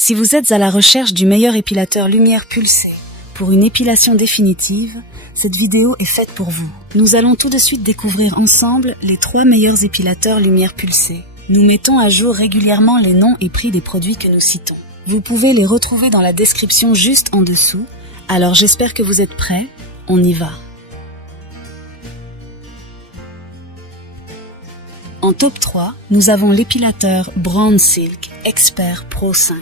Si vous êtes à la recherche du meilleur épilateur lumière pulsée pour une épilation définitive, cette vidéo est faite pour vous. Nous allons tout de suite découvrir ensemble les 3 meilleurs épilateurs lumière pulsée. Nous mettons à jour régulièrement les noms et prix des produits que nous citons. Vous pouvez les retrouver dans la description juste en dessous. Alors j'espère que vous êtes prêts, on y va. En top 3, nous avons l'épilateur Brown Silk Expert Pro 5.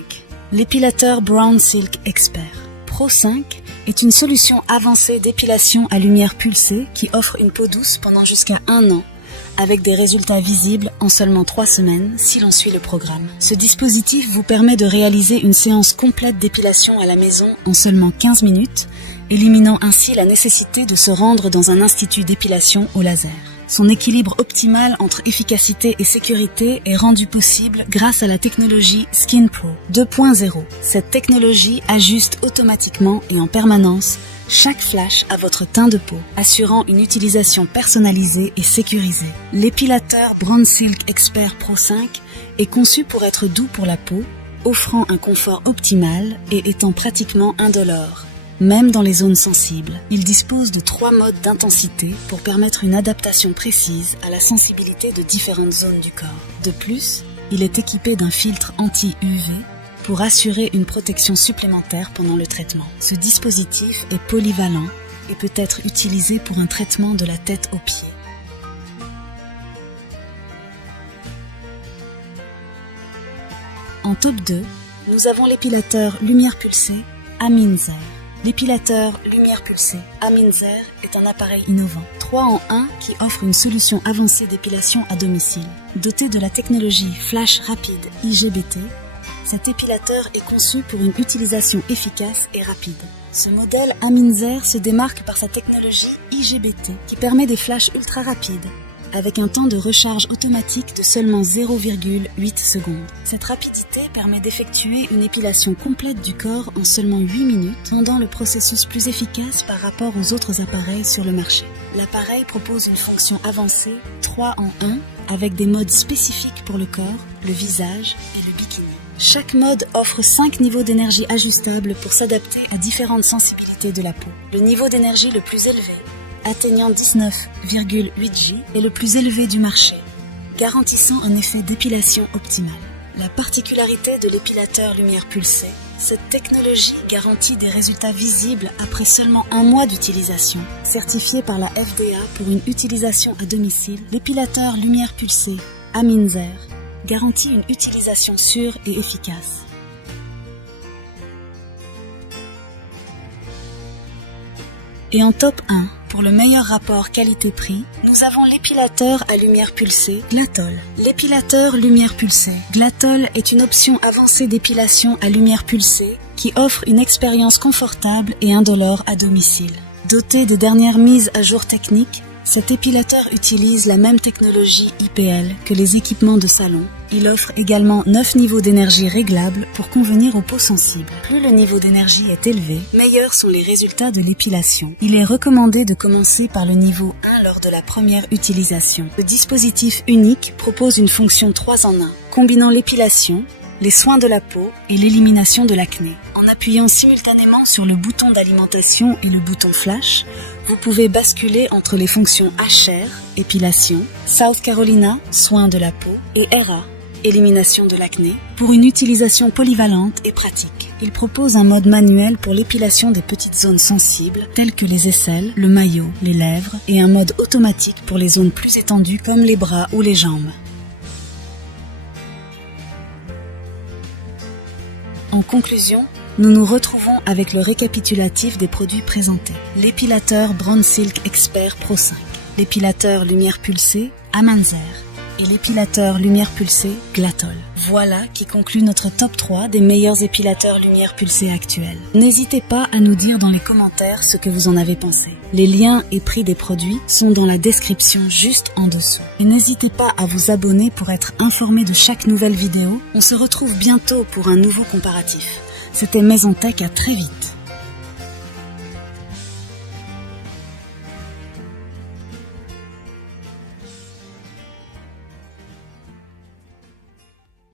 L'épilateur Brown Silk Expert Pro 5 est une solution avancée d'épilation à lumière pulsée qui offre une peau douce pendant jusqu'à 1 an, avec des résultats visibles en seulement 3 semaines si l'on suit le programme. Ce dispositif vous permet de réaliser une séance complète d'épilation à la maison en seulement 15 minutes, éliminant ainsi la nécessité de se rendre dans un institut d'épilation au laser. Son équilibre optimal entre efficacité et sécurité est rendu possible grâce à la technologie Skin Pro 2.0. Cette technologie ajuste automatiquement et en permanence chaque flash à votre teint de peau, assurant une utilisation personnalisée et sécurisée. L'épilateur Brown Silk Expert Pro 5 est conçu pour être doux pour la peau, offrant un confort optimal et étant pratiquement indolore, même dans les zones sensibles. Il dispose de 3 modes d'intensité pour permettre une adaptation précise à la sensibilité de différentes zones du corps. De plus, il est équipé d'un filtre anti-UV pour assurer une protection supplémentaire pendant le traitement. Ce dispositif est polyvalent et peut être utilisé pour un traitement de la tête aux pieds. En top 2, nous avons l'épilateur lumière pulsée Aminzer. L'épilateur lumière pulsée Aminzer est un appareil innovant, 3 en 1 qui offre une solution avancée d'épilation à domicile. Doté de la technologie Flash Rapide IGBT, cet épilateur est conçu pour une utilisation efficace et rapide. Ce modèle Aminzer se démarque par sa technologie IGBT qui permet des flashs ultra rapides, avec un temps de recharge automatique de seulement 0,8 secondes. Cette rapidité permet d'effectuer une épilation complète du corps en seulement 8 minutes, rendant le processus plus efficace par rapport aux autres appareils sur le marché. L'appareil propose une fonction avancée 3 en 1 avec des modes spécifiques pour le corps, le visage et le bikini. Chaque mode offre 5 niveaux d'énergie ajustables pour s'adapter à différentes sensibilités de la peau. Le niveau d'énergie le plus élevé, atteignant 19,8 J, est le plus élevé du marché, garantissant un effet d'épilation optimal. La particularité de l'épilateur lumière pulsée, cette technologie garantit des résultats visibles après seulement 1 mois d'utilisation. Certifié par la FDA pour une utilisation à domicile, l'épilateur lumière pulsée Aminzer garantit une utilisation sûre et efficace. Et en top 1, pour le meilleur rapport qualité-prix, nous avons l'épilateur à lumière pulsée Glattol. L'épilateur lumière pulsée Glattol est une option avancée d'épilation à lumière pulsée qui offre une expérience confortable et indolore à domicile. Doté de dernières mises à jour techniques, cet épilateur utilise la même technologie IPL que les équipements de salon. Il offre également 9 niveaux d'énergie réglables pour convenir aux peaux sensibles. Plus le niveau d'énergie est élevé, meilleurs sont les résultats de l'épilation. Il est recommandé de commencer par le niveau 1 lors de la première utilisation. Le dispositif unique propose une fonction 3 en 1, combinant l'épilation, les soins de la peau et l'élimination de l'acné. En appuyant simultanément sur le bouton d'alimentation et le bouton flash, vous pouvez basculer entre les fonctions HR, épilation, South Carolina, soins de la peau, et ERA, élimination de l'acné, pour une utilisation polyvalente et pratique. Il propose un mode manuel pour l'épilation des petites zones sensibles, telles que les aisselles, le maillot, les lèvres, et un mode automatique pour les zones plus étendues comme les bras ou les jambes. En conclusion, nous nous retrouvons avec le récapitulatif des produits présentés. L'épilateur Brown Silk Expert Pro 5, l'épilateur lumière pulsée Aminzer et l'épilateur lumière pulsée Glattol. Voilà qui conclut notre top 3 des meilleurs épilateurs lumière pulsée actuels. N'hésitez pas à nous dire dans les commentaires ce que vous en avez pensé. Les liens et prix des produits sont dans la description juste en dessous. Et n'hésitez pas à vous abonner pour être informé de chaque nouvelle vidéo. On se retrouve bientôt pour un nouveau comparatif. C'était Maison Tech, à très vite.